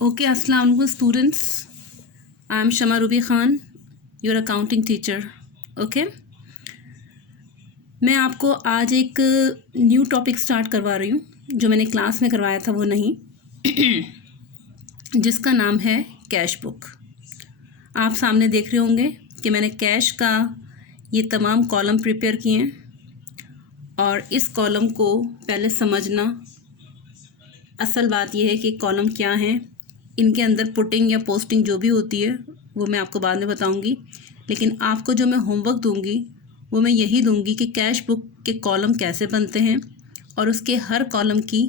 Okay, Assalamu alaikum students. I am Shama Ruby Khan, your accounting teacher. Okay. मैं आपको आज एक new topic start करवा रही हूँ जो मैंने क्लास में करवाया था वो नहीं, जिसका नाम है कैश बुक। आप सामने देख रहे होंगे कि मैंने कैश का ये तमाम कॉलम प्रिपेयर किए हैं और इस कॉलम को पहले समझना। असल बात यह है कि कॉलम क्या हैं, इनके अंदर पुटिंग या पोस्टिंग जो भी होती है वो मैं आपको बाद में बताऊंगी, लेकिन आपको जो मैं होमवर्क दूंगी वो मैं यही दूंगी कि कैश बुक के कॉलम कैसे बनते हैं और उसके हर कॉलम की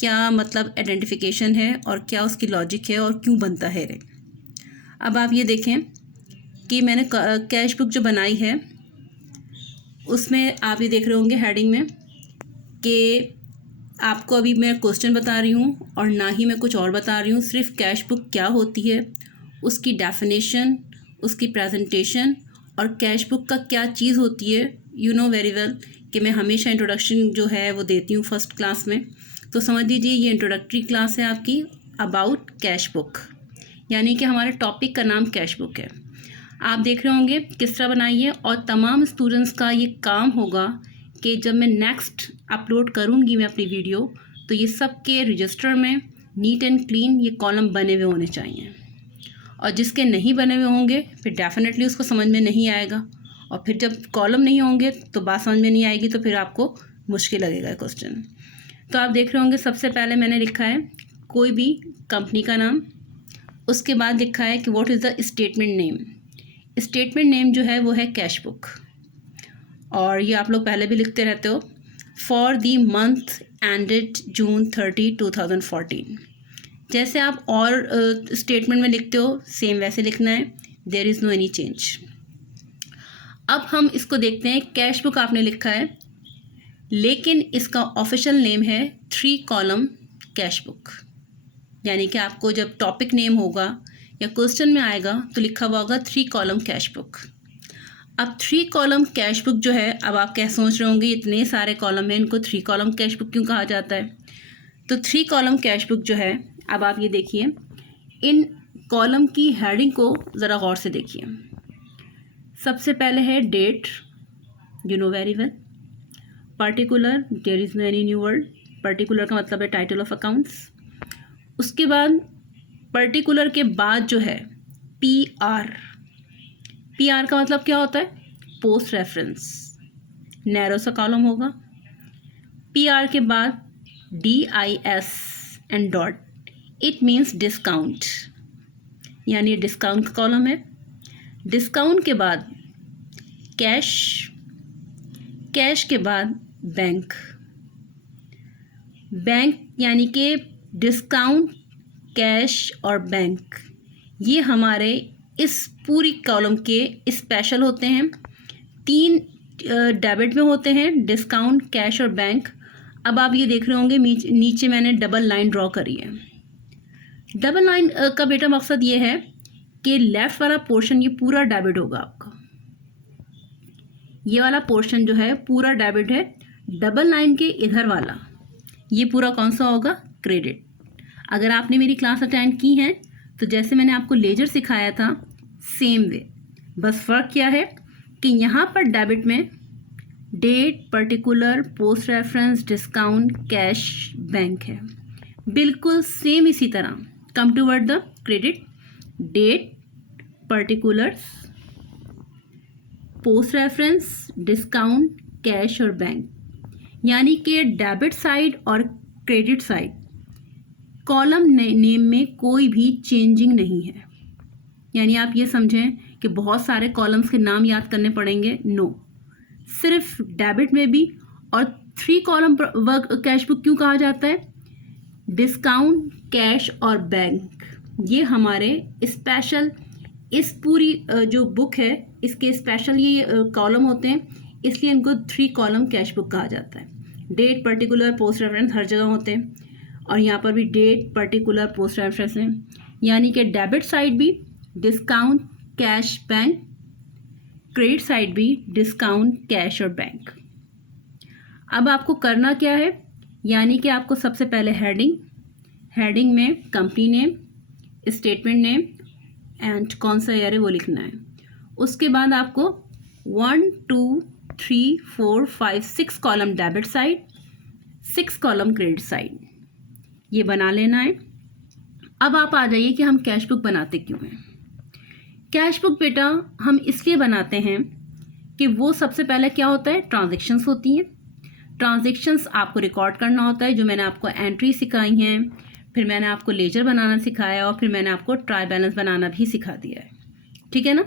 क्या मतलब आइडेंटिफिकेशन है और क्या उसकी लॉजिक है और क्यों बनता है रे। अब आप ये देखें कि मैंने कैश बुक जो बनाई है उसमें आप ये देख रहे होंगे हेडिंग में कि आपको अभी मैं क्वेश्चन बता रही हूँ और ना ही मैं कुछ और बता रही हूँ। सिर्फ कैश बुक क्या होती है, उसकी डेफिनेशन, उसकी प्रेजेंटेशन और कैश बुक का क्या चीज़ होती है। यू नो वेरी वेल कि मैं हमेशा इंट्रोडक्शन जो है वो देती हूँ फर्स्ट क्लास में। तो समझ लीजिए ये इंट्रोडक्टरी क्लास है आपकी अबाउट कैश बुक, यानी कि हमारे टॉपिक का नाम कैश बुक है। आप देख रहे होंगे किस तरह बनाई है और तमाम स्टूडेंट्स का ये काम होगा कि जब मैं नेक्स्ट अपलोड करूँगी मैं अपनी वीडियो, तो ये सब के रजिस्टर में नीट एंड क्लीन ये कॉलम बने हुए होने चाहिए। और जिसके नहीं बने हुए होंगे फिर डेफिनेटली उसको समझ में नहीं आएगा, और फिर जब कॉलम नहीं होंगे तो बात समझ में नहीं आएगी, तो फिर आपको मुश्किल लगेगा क्वेश्चन। तो आप देख रहे होंगे सबसे पहले मैंने लिखा है कोई भी कंपनी का नाम, उसके बाद लिखा है कि what is the statement name. Statement name जो है वो है कैश बुक, और ये आप लोग पहले भी लिखते रहते हो, फॉर द मंथ एंडेड जून 30, 2014। जैसे आप और स्टेटमेंट में लिखते हो सेम वैसे लिखना है, there is no any change. अब हम इसको देखते हैं। कैश बुक आपने लिखा है, लेकिन इसका ऑफिशियल नेम है 3 कॉलम कैश बुक, यानी कि आपको जब टॉपिक नेम होगा या क्वेश्चन में आएगा तो लिखा हुआ होगा 3 कॉलम कैश बुक। अब 3 कॉलम कैश बुक जो है, अब आप क्या सोच रहे होंगे इतने सारे कॉलम हैं, इनको 3 कॉलम कैश बुक क्यों कहा जाता है। तो 3 कॉलम कैश बुक जो है, अब आप ये देखिए इन कॉलम की हेडिंग को ज़रा गौर से देखिए। सबसे पहले है date, you know very well. Particular, there is no any new word. Particular का मतलब है टाइटल ऑफ अकाउंट्स। उसके बाद पर्टिकुलर के बाद जो है PR। PR का मतलब क्या होता है, पोस्ट रेफरेंस, नैरो सा कॉलम होगा। PR के बाद DIS and dot, it means discount, यानी डिस्काउंट का कॉलम है। डिस्काउंट के बाद कैश, कैश के बाद बैंक, बैंक यानी कि डिस्काउंट, कैश और बैंक, ये हमारे इस पूरी कॉलम के स्पेशल होते हैं। 3 डेबिट में होते हैं, डिस्काउंट, कैश और बैंक। अब आप ये देख रहे होंगे नीचे मैंने डबल लाइन ड्रॉ करी है। डबल लाइन का बेटा मकसद ये है कि लेफ़्ट वाला पोर्शन ये पूरा डेबिट होगा आपका, ये वाला पोर्शन जो है पूरा डेबिट है। डबल लाइन के इधर वाला ये पूरा कौन सा होगा, क्रेडिट। अगर आपने मेरी क्लास अटेंड की है तो जैसे मैंने आपको लेजर सिखाया था सेम वे, बस फ़र्क क्या है कि यहाँ पर डेबिट में date, particular, post reference, discount, cash, bank है। बिल्कुल सेम इसी तरह come toward the credit, date, particulars, post reference, discount, cash और बैंक, यानी कि डेबिट साइड और क्रेडिट साइड कॉलम नेम में कोई भी चेंजिंग नहीं है। यानी आप ये समझें कि बहुत सारे कॉलम्स के नाम याद करने पड़ेंगे, नो, सिर्फ डेबिट में भी। और 3 कॉलम कैश बुक क्यों कहा जाता है, डिस्काउंट, कैश और बैंक, ये हमारे स्पेशल, इस पूरी जो बुक है इसके स्पेशल ये कॉलम होते हैं, इसलिए इनको 3 कॉलम कैश बुक कहा जाता है। डेट, पर्टिकुलर, पोस्ट रेफरेंस हर जगह होते हैं, और यहाँ पर भी डेट, पर्टिकुलर, पोस्ट रेफरेंस है, यानी कि डेबिट साइड भी discount, cash, bank, credit side भी डिस्काउंट, कैश और बैंक। अब आपको करना क्या है, यानी कि आपको सबसे पहले हेडिंग में company name, statement name and कौन सा ईयर है वो लिखना है। उसके बाद आपको 1 2 3 4 5 6 column debit side, 6 column credit side, ये बना लेना है। अब आप आ जाइए कि हम कैश बुक बनाते क्यों हैं। कैश बुक बेटा हम इसलिए बनाते हैं कि वो सबसे पहले क्या होता है, ट्रांजैक्शंस होती हैं। ट्रांजैक्शंस आपको रिकॉर्ड करना होता है, जो मैंने आपको एंट्री सिखाई हैं, फिर मैंने आपको लेजर बनाना सिखाया और फिर मैंने आपको ट्राई बैलेंस बनाना भी सिखा दिया है, ठीक है ना।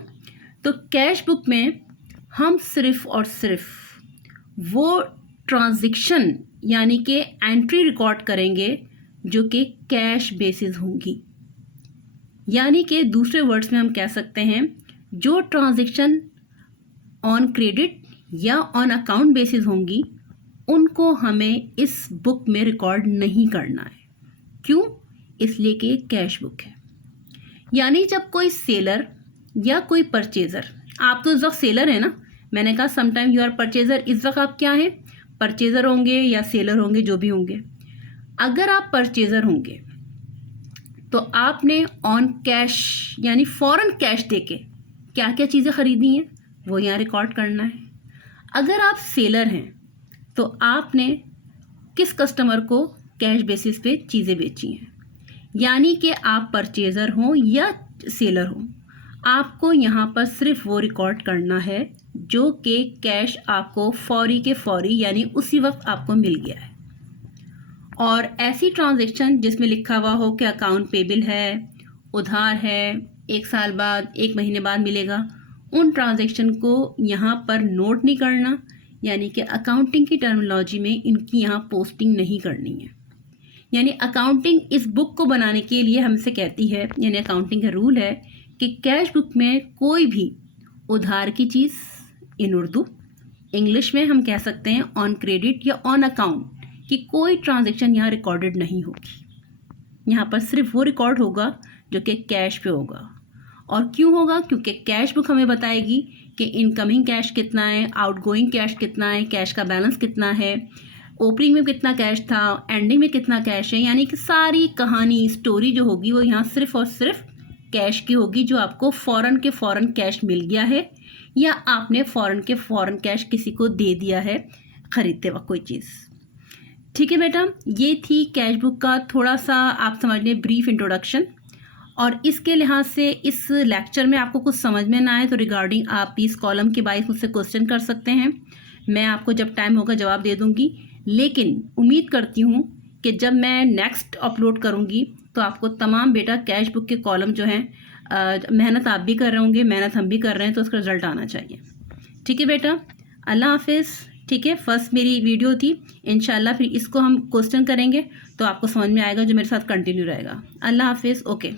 तो कैश बुक में हम सिर्फ और सिर्फ वो ट्रांजैक्शन यानी कि एंट्री रिकॉर्ड करेंगे जो कि कैश बेसिस होंगी। यानी कि दूसरे वर्ड्स में हम कह सकते हैं जो ट्रांजैक्शन ऑन क्रेडिट या ऑन अकाउंट बेसिस होंगी उनको हमें इस बुक में रिकॉर्ड नहीं करना है। क्यों? इसलिए कि कैश बुक है। यानी जब कोई सेलर या कोई परचेज़र, आप तो इस वक्त सेलर है ना, मैंने कहा समटाइम यू आर परचेज़र, इस वक्त आप क्या हैं, परचेज़र होंगे या सेलर होंगे, जो भी होंगे। अगर आप परचेज़र होंगे तो आपने ऑन कैश यानी फ़ौरन कैश देके क्या क्या चीज़ें ख़रीदी हैं वो यहाँ रिकॉर्ड करना है। अगर आप सेलर हैं तो आपने किस कस्टमर को कैश बेसिस पे चीज़ें बेची हैं। यानी कि आप परचेज़र हों या सेलर हों, आपको यहाँ पर सिर्फ वो रिकॉर्ड करना है जो कि कैश आपको फौरी के फौरी यानी उसी वक्त आपको मिल गया है। और ऐसी ट्रांजैक्शन जिसमें लिखा हुआ हो कि अकाउंट पेबल है, उधार है, 1 साल बाद 1 महीने बाद मिलेगा, उन ट्रांजैक्शन को यहाँ पर नोट नहीं करना। यानी कि अकाउंटिंग की टर्मिनोलॉजी में इनकी यहाँ पोस्टिंग नहीं करनी है। यानी अकाउंटिंग इस बुक को बनाने के लिए हमसे कहती है, यानी अकाउंटिंग का रूल है कि कैश बुक में कोई भी उधार की चीज़, इन उर्दू, इंग्लिश में हम कह सकते हैं ऑन क्रेडिट या ऑन अकाउंट, कि कोई ट्रांजैक्शन यहाँ रिकॉर्डेड नहीं होगी। यहाँ पर सिर्फ वो रिकॉर्ड होगा जो कि कैश पे होगा। और क्यों होगा? क्योंकि कैश बुक हमें बताएगी कि इनकमिंग कैश कितना है, आउटगोइंग कैश कितना है, कैश का बैलेंस कितना है, ओपनिंग में कितना कैश था, एंडिंग में कितना कैश है। यानी कि सारी कहानी, स्टोरी जो होगी वो यहाँ सिर्फ और सिर्फ कैश की होगी, जो आपको फ़ौरन के फ़ौरन कैश मिल गया है या आपने फ़ौरन के फ़ौरन कैश किसी को दे दिया है ख़रीदते वक्त कोई चीज़। ठीक है बेटा, ये थी कैश बुक का थोड़ा सा आप समझ लें ब्रीफ इंट्रोडक्शन। और इसके लिहाज से इस लेक्चर में आपको कुछ समझ में ना आए तो रिगार्डिंग आप इस कॉलम के बाइस मुझसे क्वेश्चन कर सकते हैं, मैं आपको जब टाइम होगा जवाब दे दूंगी। लेकिन उम्मीद करती हूँ कि जब मैं नेक्स्ट अपलोड करूँगी तो आपको तमाम बेटा कैश बुक के कॉलम जो हैं, मेहनत आप भी कर रहे होंगे, मेहनत हम भी कर रहे हैं, तो उसका रिज़ल्ट आना चाहिए। ठीक है बेटा, अल्लाह हाफिज़। ठीक है, फर्स्ट मेरी वीडियो थी, इंशाल्लाह फिर इसको हम क्वेश्चन करेंगे तो आपको समझ में आएगा, जो मेरे साथ कंटिन्यू रहेगा। अल्लाह हाफिज़। ओके।